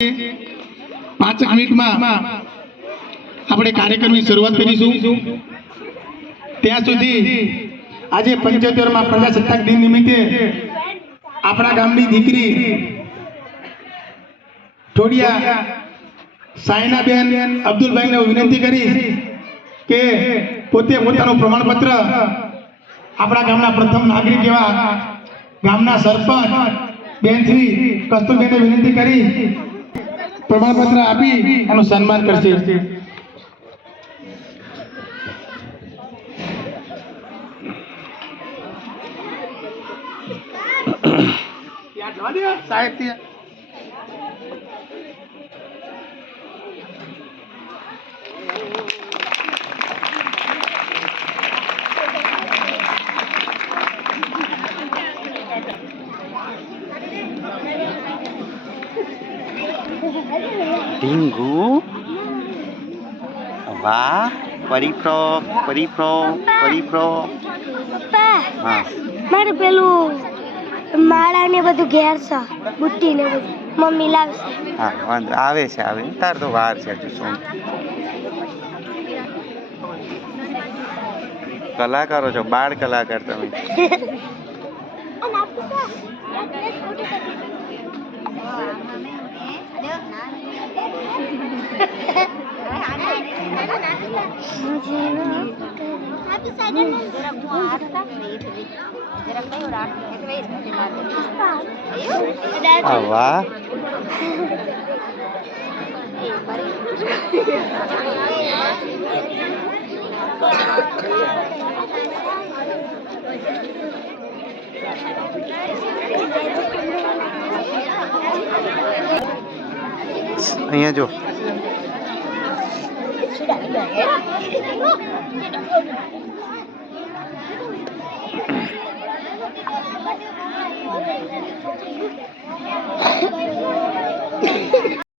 5 મિનિટમાં આપણે કાર્યક્રમની શરૂઆત કરીશું। ત્યાં સુધી આજે 75માં પ્રજાસત્તાક દિન નિમિત્તે આપણા ગામની દીકરી ઠોડિયા સાયનાબેન અબ્દુલભાઈને વિનંતી કરી કે પોતે પોતાનું પ્રમાણપત્ર આપણા ગામના પ્રથમ નાગરિક એવા ગામના સરપંચ બેન શ્રી કસ્તુરબેનને વિનંતી કરી प्रमाणपत्र आपी एनु सन्मान करशे। साहित्य ढींगू वाह परिप्रो परिप्रो परिप्रो पप्पा हाँ मारे पेलू माळा ने બધું ઘેર છે બુટ્ટી ને બધું મમ્મી લાવશે। हाँ वांधो आवे तार तो વાર છે હજુ શું કલાકારો છો બાળ કલાકાર તમે। वाह અહીંયા જો